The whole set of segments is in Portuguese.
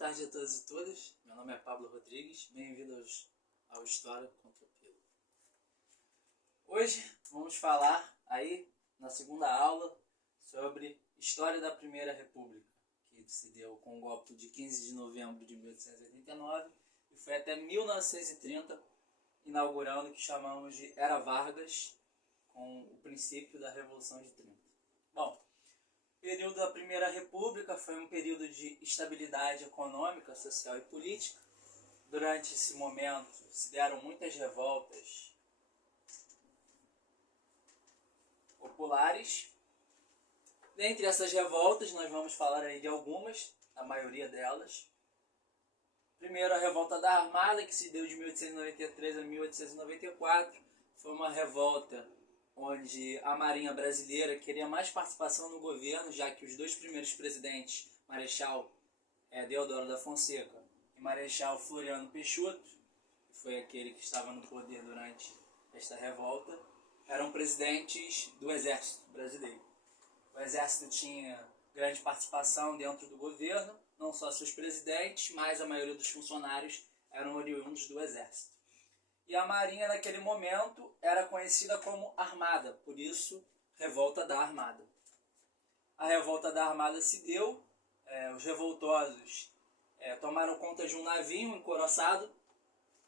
tarde a todos e todas. Meu nome é Pablo Rodrigues. Bem-vindos ao História contra o Pelo. Hoje vamos falar aí na segunda aula sobre História da Primeira República, que se deu com o golpe de 15 de novembro de 1889 e foi até 1930, inaugurando o que chamamos de Era Vargas, com o princípio da Revolução de 30. Bom, o período da Primeira República foi um período de estabilidade econômica, social e política. Durante esse momento se deram muitas revoltas populares. Dentre essas revoltas, nós vamos falar aí de algumas, a maioria delas. Primeiro, a Revolta da Armada, que se deu de 1893 a 1894. Foi uma revolta onde a Marinha Brasileira queria mais participação no governo, já que os dois primeiros presidentes, Marechal Deodoro da Fonseca e Marechal Floriano Peixoto, que foi aquele que estava no poder durante esta revolta, eram presidentes do Exército Brasileiro. O Exército tinha grande participação dentro do governo, não só seus presidentes, mas a maioria dos funcionários eram oriundos do Exército. E a Marinha, naquele momento, era conhecida como Armada, por isso, Revolta da Armada. A Revolta da Armada se deu, os revoltosos tomaram conta de um navio encouraçado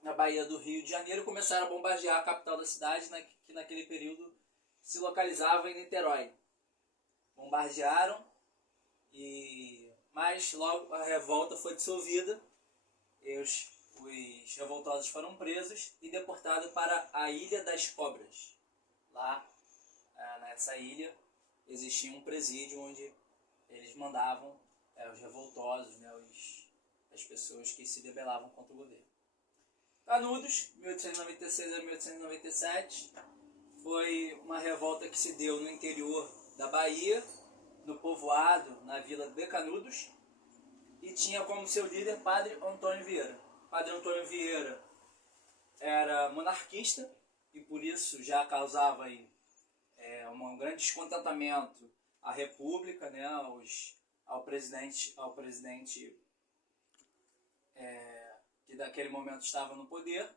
na Baía do Rio de Janeiro e começaram a bombardear a capital da cidade, que naquele período se localizava em Niterói. Bombardearam, mas logo a revolta foi dissolvida e os revoltosos foram presos e deportados para a Ilha das Cobras. Lá, nessa ilha, existia um presídio onde eles mandavam os revoltosos, as pessoas que se rebelavam contra o governo. Canudos, 1896 a 1897, foi uma revolta que se deu no interior da Bahia, no povoado, na vila de Canudos, e tinha como seu líder Padre Antônio Vieira. Padre Antônio Vieira era monarquista e por isso já causava aí, um grande descontentamento à República, ao presidente que naquele momento estava no poder.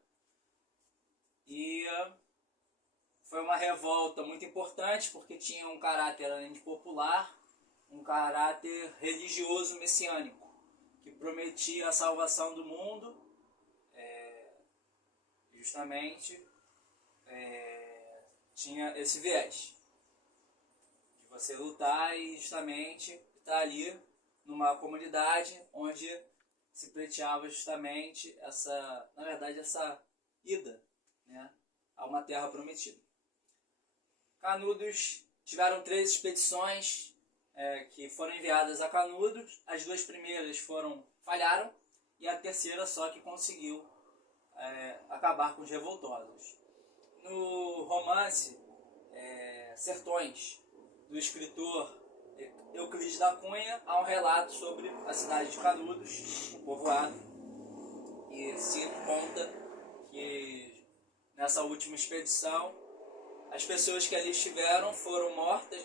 E foi uma revolta muito importante porque tinha um caráter, além de popular, um caráter religioso messiânico, que prometia a salvação do mundo. Justamente tinha esse viés de você lutar e justamente estar ali numa comunidade onde se pleiteava justamente essa ida, a uma terra prometida. Canudos tiveram 3 expedições que foram enviadas a Canudos. As 2 primeiras falharam e a terceira só que conseguiu acabar com os revoltosos. No romance Sertões, do escritor Euclides da Cunha, há um relato sobre a cidade de Canudos, um povoado, e se conta que nessa última expedição as pessoas que ali estiveram foram mortas,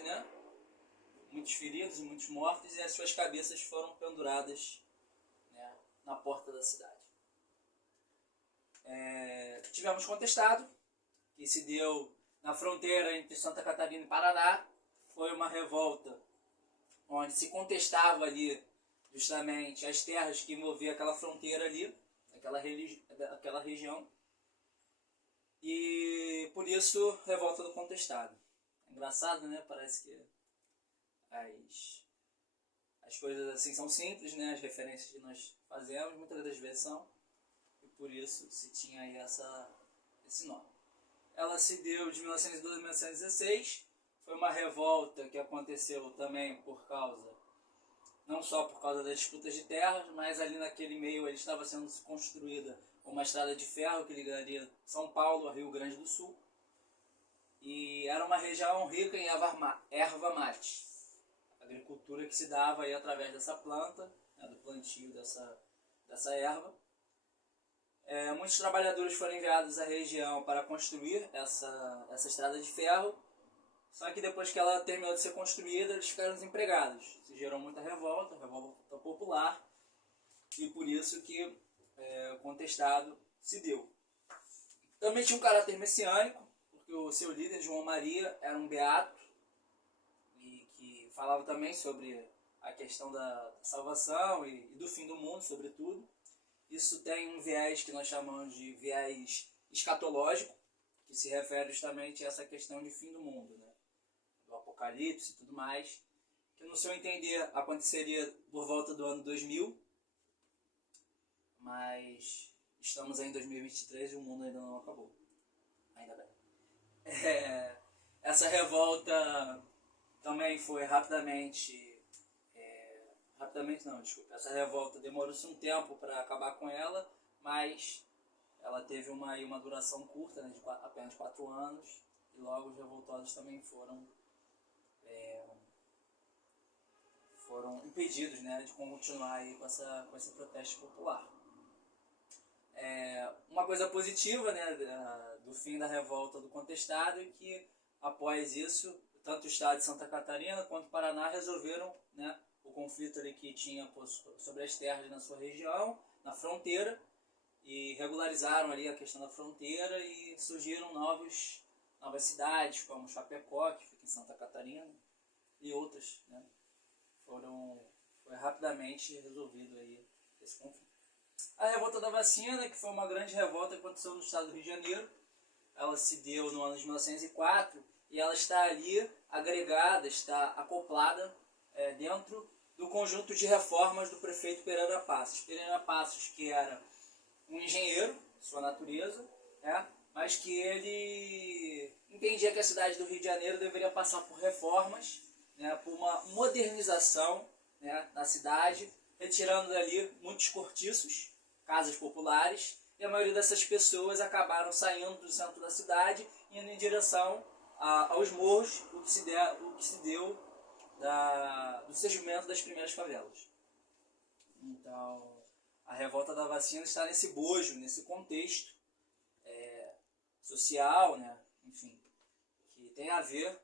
muitos feridos e muitos mortos, e as suas cabeças foram penduradas na porta da cidade. Tivemos Contestado, que se deu na fronteira entre Santa Catarina e Paraná. Foi uma revolta onde se contestava ali justamente as terras que envolviam aquela fronteira ali, aquela região. E por isso, Revolta do Contestado. Engraçado, Parece que as coisas assim são simples, as referências que nós fazemos, muitas das vezes são. E por isso se tinha aí esse nome. Ela se deu de 1912 a 1916. Foi uma revolta que aconteceu também não só por causa das disputas de terras, mas ali naquele meio estava sendo construída uma estrada de ferro que ligaria São Paulo a Rio Grande do Sul. E era uma região rica em erva mate, agricultura que se dava aí através dessa planta, do plantio dessa erva. Muitos trabalhadores foram enviados à região para construir essa estrada de ferro, só que depois que ela terminou de ser construída, eles ficaram desempregados. Se gerou muita revolta popular, e por isso que o contestado se deu. Também tinha um caráter messiânico, porque o seu líder, João Maria, era um beato, e que falava também sobre a questão da salvação e do fim do mundo, sobretudo. Isso tem um viés que nós chamamos de viés escatológico, que se refere justamente a essa questão de fim do mundo, né? Do apocalipse e tudo mais, que no seu entender aconteceria por volta do ano 2000, mas estamos aí em 2023 e o mundo ainda não acabou. Ainda bem. Essa revolta também foi rapidamente não, desculpa. Essa revolta demorou-se um tempo para acabar com ela, mas ela teve uma duração curta, né, de apenas 4 anos, e logo os revoltosos também foram impedidos, né, de continuar aí com esse protesto popular. Uma coisa positiva, né, do fim da revolta do contestado é que, após isso, tanto o estado de Santa Catarina quanto o Paraná resolveram, né, o conflito ali que tinha sobre as terras na sua região, na fronteira, e regularizaram ali a questão da fronteira e surgiram novas cidades, como Chapecó, que fica em Santa Catarina, e outras, né? Foi rapidamente resolvido aí esse conflito. A revolta da vacina, que foi uma grande revolta que aconteceu no estado do Rio de Janeiro, ela se deu no ano de 1904 e ela está ali agregada, está acoplada dentro do conjunto de reformas do prefeito Pereira Passos. Pereira Passos, que era um engenheiro, sua natureza, né, mas que ele entendia que a cidade do Rio de Janeiro deveria passar por reformas, né, por uma modernização, né, na cidade, retirando dali muitos cortiços, casas populares, e a maioria dessas pessoas acabaram saindo do centro da cidade e indo em direção aos morros, o que se deu do surgimento das primeiras favelas. Então, a revolta da vacina está nesse bojo, nesse contexto social, né, enfim, que tem a ver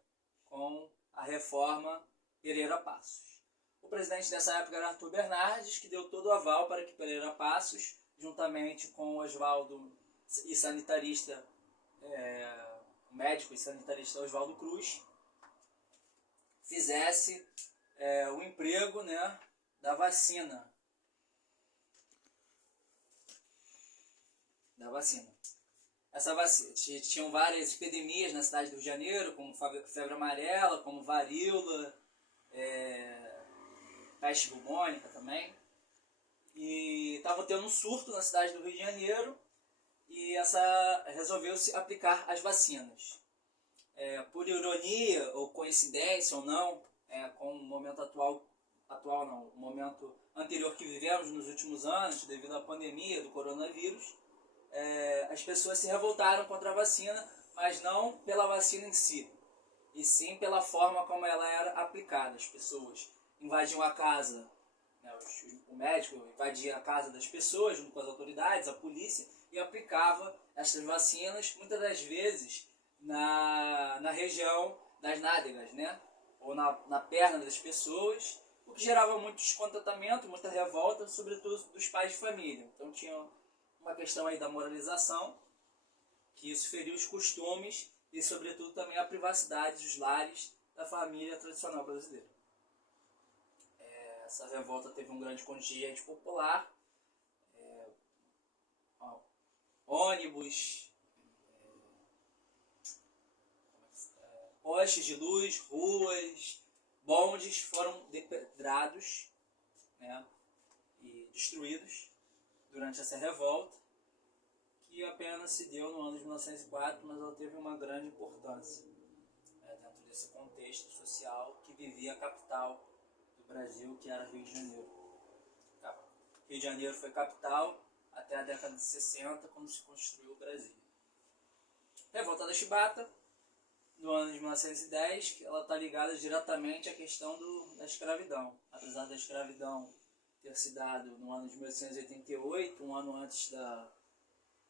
com a reforma Pereira Passos. O presidente dessa época era Arthur Bernardes, que deu todo o aval para que Pereira Passos, juntamente com Oswaldo e sanitarista, o médico e sanitarista Oswaldo Cruz, fizesse o emprego, né, da vacina. Essa vacina, tinham várias epidemias na cidade do Rio de Janeiro, como febre amarela, como varíola, peste bubônica também. E estava tendo um surto na cidade do Rio de Janeiro e resolveu-se aplicar as vacinas. Por ironia ou coincidência ou não, com o momento o momento anterior que vivemos nos últimos anos, devido à pandemia do coronavírus, as pessoas se revoltaram contra a vacina, mas não pela vacina em si, e sim pela forma como ela era aplicada. As pessoas invadiam a casa, né, o médico invadia a casa das pessoas junto com as autoridades, a polícia, e aplicava essas vacinas, muitas das vezes, na região das nádegas, né, ou na perna das pessoas, o que gerava muito descontentamento, muita revolta, sobretudo dos pais de família. Então tinha uma questão aí da moralização, que isso feriu os costumes e, sobretudo, também a privacidade dos lares da família tradicional brasileira. Essa revolta teve um grande contingente popular, ônibus, postes de luz, ruas, bondes foram depedrados, né, e destruídos durante essa revolta, que apenas se deu no ano de 1904, mas ela teve uma grande importância dentro desse contexto social que vivia a capital do Brasil, que era Rio de Janeiro. Rio de Janeiro foi capital até a década de 60, quando se construiu o Brasil. Revolta da Chibata, no ano de 1910, que ela está ligada diretamente à questão da escravidão. Apesar da escravidão ter se dado no ano de 1888, um ano antes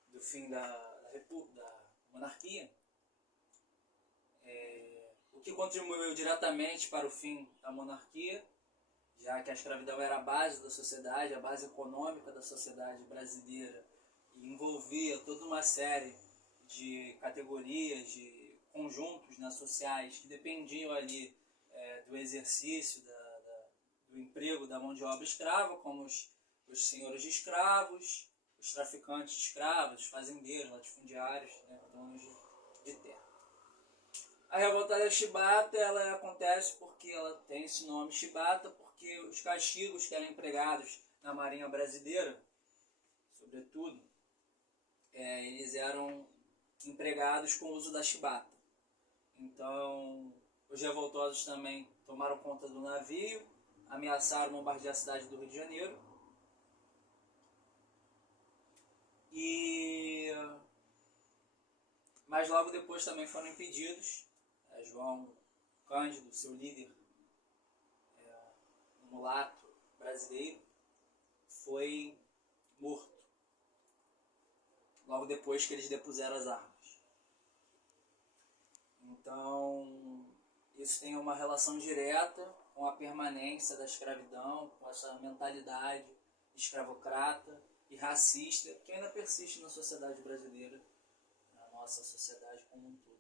do fim da monarquia, o que contribuiu diretamente para o fim da monarquia já que a escravidão era a base da sociedade, a base econômica da sociedade brasileira, e envolvia toda uma série de categorias, de conjuntos, né, sociais que dependiam ali do exercício, do emprego da mão de obra escrava, como os senhores de escravos, os traficantes de escravos, os fazendeiros, latifundiários, né, donos de terra. A revolta da Chibata, ela acontece porque ela tem esse nome Chibata, porque os castigos que eram empregados na Marinha Brasileira, sobretudo, eles eram empregados com o uso da chibata. Então, os revoltosos também tomaram conta do navio, ameaçaram bombardear a cidade do Rio de Janeiro. Mas logo depois também foram impedidos. João Cândido, seu líder, um mulato brasileiro, foi morto logo depois que eles depuseram as armas. Então, isso tem uma relação direta com a permanência da escravidão, com essa mentalidade escravocrata e racista que ainda persiste na sociedade brasileira, na nossa sociedade como um todo.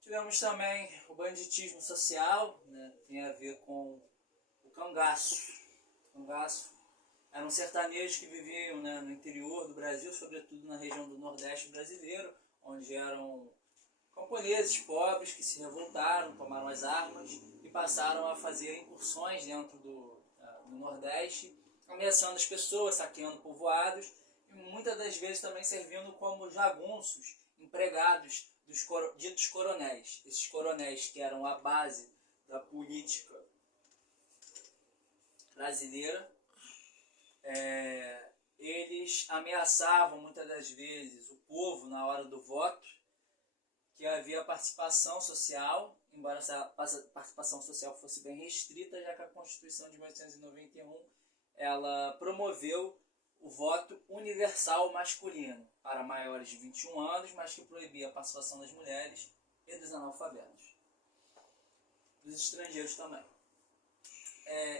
Tivemos também o banditismo social, né, tem a ver com o cangaço. O cangaço eram sertanejos que viviam, né, no interior do Brasil, sobretudo na região do Nordeste brasileiro, onde eram camponeses pobres que se revoltaram, tomaram as armas e passaram a fazer incursões dentro do Nordeste, ameaçando as pessoas, saqueando povoados e muitas das vezes também servindo como jagunços empregados dos ditos coronéis. Esses coronéis que eram a base da política brasileira, eles ameaçavam muitas das vezes o povo na hora do voto, que havia participação social, embora essa participação social fosse bem restrita, já que a Constituição de 1891 ela promoveu o voto universal masculino para maiores de 21 anos, mas que proibia a participação das mulheres e dos analfabetos. Dos estrangeiros também,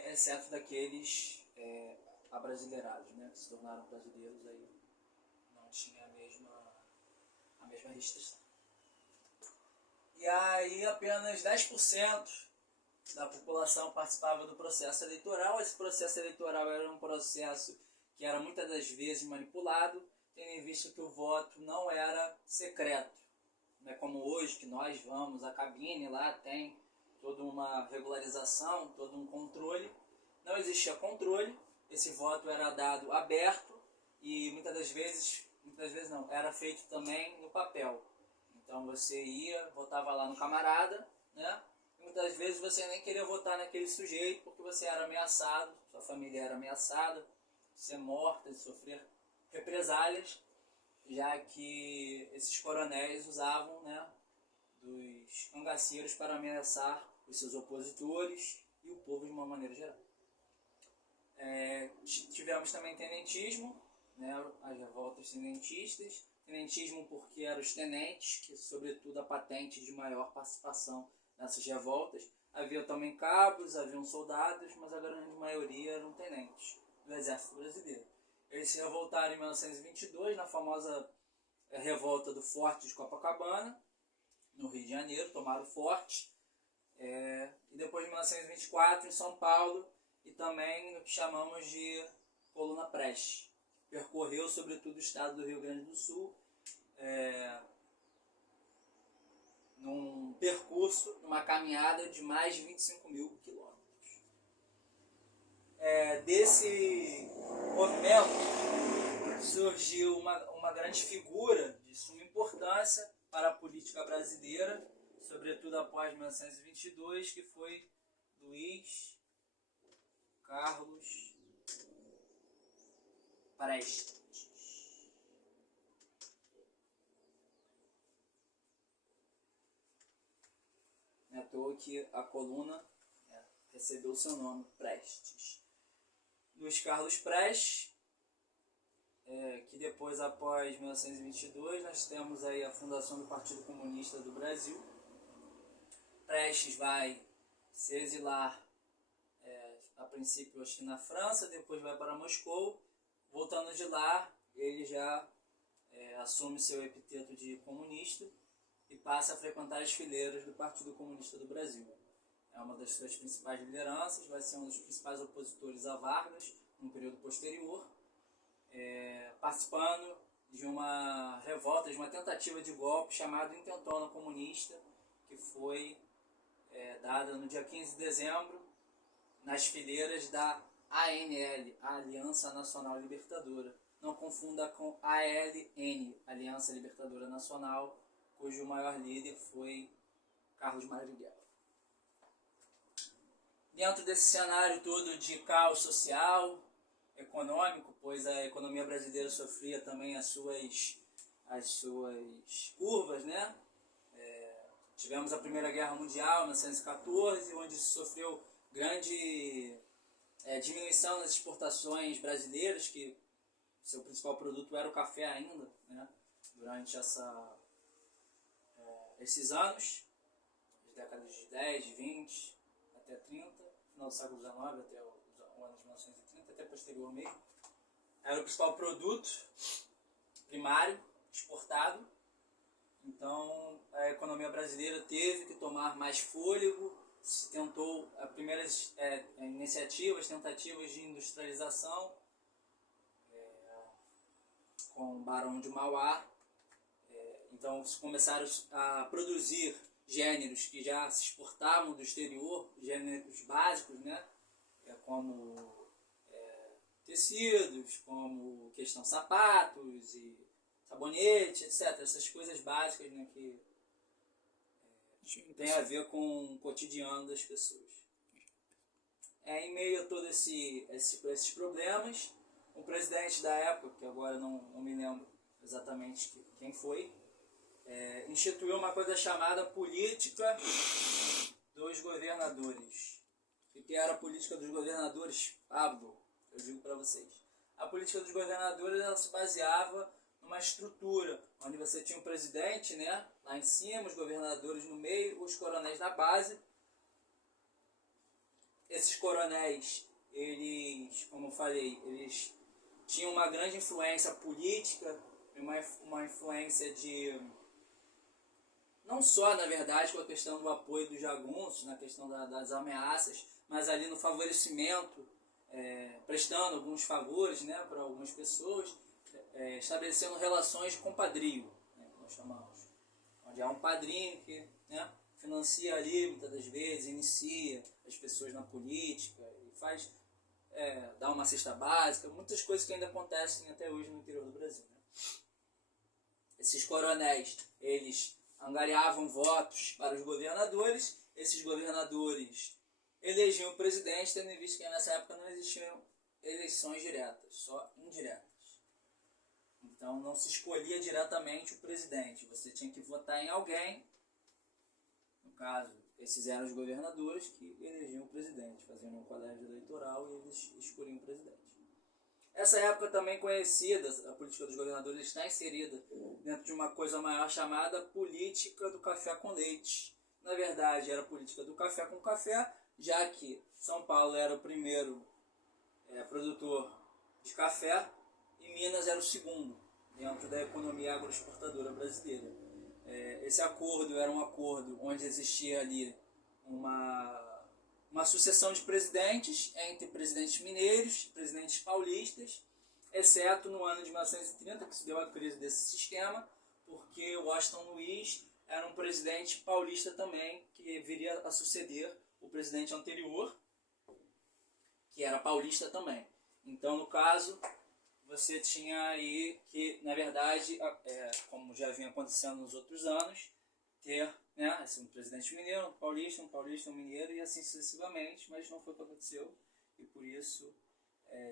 exceto daqueles abrasileirados, né, que se tornaram brasileiros, aí não tinha a mesma restrição. E aí apenas 10% da população participava do processo eleitoral. Esse processo eleitoral era um processo que era muitas das vezes manipulado, tendo em vista que o voto não era secreto. Não é como hoje, que nós vamos à cabine, lá tem toda uma regularização, todo um controle. Não existia controle, esse voto era dado aberto e muitas vezes não, era feito também no papel. Então você ia, votava lá no camarada, né? E muitas vezes você nem queria votar naquele sujeito porque você era ameaçado, sua família era ameaçada de ser morta, de sofrer represálias, já que esses coronéis usavam, né, dos cangaceiros para ameaçar os seus opositores e o povo de uma maneira geral. Tivemos também tenentismo, né, as revoltas tenentistas. Tenentismo porque eram os tenentes, que sobretudo a patente de maior participação nessas revoltas. Havia também cabos, haviam soldados, mas a grande maioria eram tenentes do exército brasileiro. Eles se revoltaram em 1922, na famosa revolta do Forte de Copacabana, no Rio de Janeiro, tomaram o forte. E depois de 1924, em São Paulo, e também no que chamamos de Coluna Prestes. Percorreu sobretudo o estado do Rio Grande do Sul, num percurso, numa caminhada de mais de 25 mil quilômetros. Desse movimento surgiu uma grande figura de suma importância para a política brasileira, sobretudo após 1922, que foi Luiz Carlos Prestes. Não é à toa que a coluna recebeu seu nome, Prestes. Luiz Carlos Prestes, que depois, após 1922, nós temos aí a fundação do Partido Comunista do Brasil. Prestes vai se exilar a princípio acho que na França, depois vai para Moscou. Voltando de lá, ele já assume seu epiteto de comunista e passa a frequentar as fileiras do Partido Comunista do Brasil. É uma das suas principais lideranças, vai ser um dos principais opositores a Vargas no período posterior, participando de uma revolta, de uma tentativa de golpe chamada Intentona Comunista, que foi dada no dia 15 de dezembro, nas fileiras da ANL, a Aliança Nacional Libertadora. Não confunda com ALN, Aliança Libertadora Nacional, cujo maior líder foi Carlos Marighella. Dentro desse cenário todo de caos social, econômico, pois a economia brasileira sofria também as suas curvas, né? Tivemos a Primeira Guerra Mundial, em 1914, onde se sofreu grande diminuição nas exportações brasileiras, que seu principal produto era o café ainda, né? Durante esses anos, as décadas de 10, 20 até 30, final do século XIX até o ano de 1930, até posterior mesmo. Era o principal produto primário exportado. Então a economia brasileira teve que tomar mais fôlego, se tentou as primeiras tentativas de industrialização com o Barão de Mauá. Então se começaram a produzir gêneros que já se exportavam do exterior, gêneros básicos, né? Como tecidos, como questão sapatos e sabonete, etc. Essas coisas básicas, né, que tem a ver com o cotidiano das pessoas. Em meio a todos esses problemas, o presidente da época, que agora não me lembro exatamente quem foi, instituiu uma coisa chamada política dos governadores. O que era a política dos governadores? Pablo, eu digo para vocês. A política dos governadores ela se baseava numa estrutura onde você tinha o presidente, né, lá em cima, os governadores no meio, os coronéis na base. Esses coronéis, eles, como eu falei, eles tinham uma grande influência política, uma influência de... não só, na verdade, com a questão do apoio dos jagunços, na questão das ameaças, mas ali no favorecimento, prestando alguns favores, né, para algumas pessoas, estabelecendo relações de compadrio, né, que nós chamamos. Onde há um padrinho que, né, financia ali, muitas das vezes, inicia as pessoas na política e faz, dá uma cesta básica, muitas coisas que ainda acontecem até hoje no interior do Brasil. Né? Esses coronéis, eles angariavam votos para os governadores, esses governadores elegiam o presidente, tendo em vista que nessa época não existiam eleições diretas, só indiretas. Então não se escolhia diretamente o presidente, você tinha que votar em alguém, no caso, esses eram os governadores que elegiam o presidente, faziam um colégio eleitoral e eles escolhiam o presidente. Essa época também conhecida, a política dos governadores está inserida dentro de uma coisa maior chamada política do café com leite. Na verdade, era a política do café com café, já que São Paulo era o primeiro produtor de café e Minas era o segundo, dentro da economia agroexportadora brasileira. Esse acordo era um acordo onde existia ali uma sucessão de presidentes entre presidentes mineiros, presidentes paulistas, exceto no ano de 1930, que se deu a crise desse sistema, porque Washington Luiz era um presidente paulista também, que viria a suceder o presidente anterior, que era paulista também. Então, no caso, você tinha aí que, na verdade, como já vinha acontecendo nos outros anos, ter, né, assim, um presidente mineiro, um paulista, um mineiro e assim sucessivamente, mas não foi o que aconteceu e por isso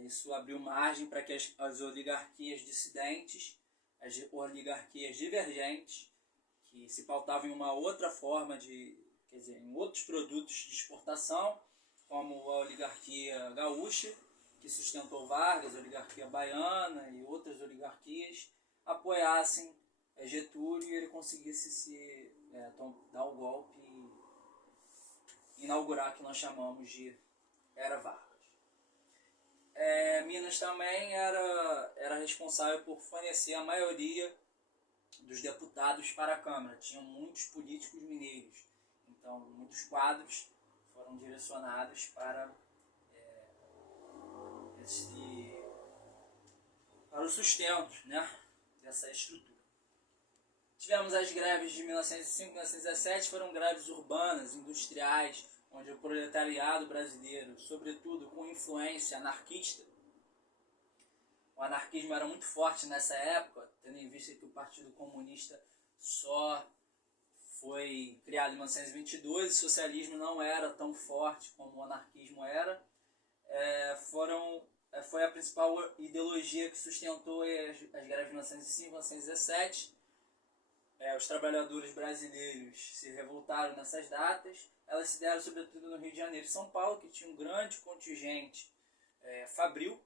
isso abriu margem para que as oligarquias dissidentes, as oligarquias divergentes, que se pautavam em uma outra forma em outros produtos de exportação, como a oligarquia gaúcha, que sustentou Vargas, a oligarquia baiana e outras oligarquias, apoiassem Getúlio e ele conseguisse dar o golpe e inaugurar o que nós chamamos de Era Vargas. Minas também era responsável por fornecer a maioria dos deputados para a Câmara. Tinham muitos políticos mineiros, então muitos quadros foram direcionados para para o sustento, né, dessa estrutura. Tivemos as greves de 1905 e 1917, foram greves urbanas, industriais, onde o proletariado brasileiro, sobretudo com influência anarquista, o anarquismo era muito forte nessa época, tendo em vista que o Partido Comunista só foi criado em 1922, o socialismo não era tão forte como o anarquismo era. Foi a principal ideologia que sustentou as greves de 1905 e 1917. Os trabalhadores brasileiros se revoltaram nessas datas. Elas se deram sobretudo no Rio de Janeiro e São Paulo, que tinha um grande contingente fabril,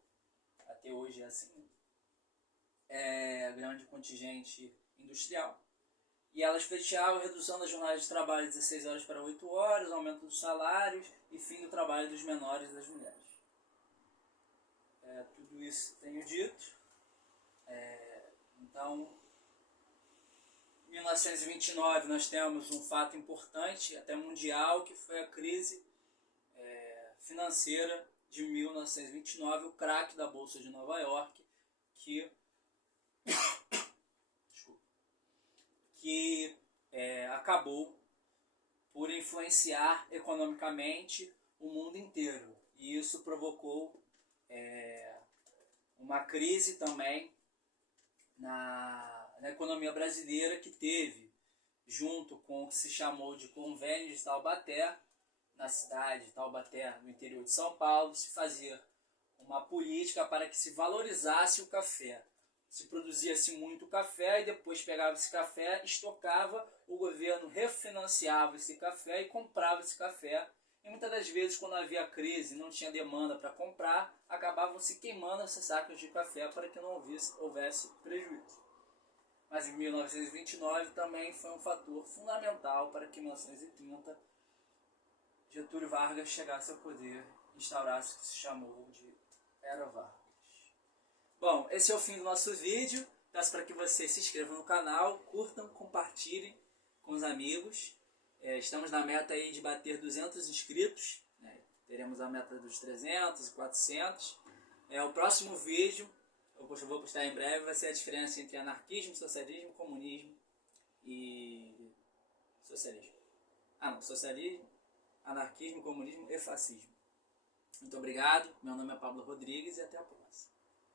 até hoje é assim, grande contingente industrial. E elas pleiteavam redução das jornadas de trabalho de 16 horas para 8 horas, aumento dos salários e fim do trabalho dos menores e das mulheres. Tudo isso tenho dito. Então, em 1929 nós temos um fato importante, até mundial, que foi a crise financeira de 1929, o crack da Bolsa de Nova York, que acabou por influenciar economicamente o mundo inteiro. E isso provocou uma crise também na economia brasileira, que teve, junto com o que se chamou de Convênio de Taubaté, na cidade de Taubaté, no interior de São Paulo, se fazia uma política para que se valorizasse o café. Se produzia-se muito café e depois pegava esse café, estocava, o governo refinanciava esse café e comprava esse café. E muitas das vezes, quando havia crise e não tinha demanda para comprar, acabavam se queimando esses sacos de café para que não houvesse prejuízo. Mas em 1929 também foi um fator fundamental para que em 1930 Getúlio Vargas chegasse ao poder e instaurasse o que se chamou de Era Vargas. Bom, esse é o fim do nosso vídeo. Peço para que vocês se inscrevam no canal, curtam, compartilhem com os amigos. Estamos na meta aí de bater 200 inscritos. Teremos a meta dos 300 e 400. O próximo vídeo, eu vou postar em breve, vai ser a diferença entre anarquismo, socialismo, comunismo e socialismo. Socialismo, anarquismo, comunismo e fascismo. Muito obrigado, meu nome é Pablo Rodrigues e até a próxima.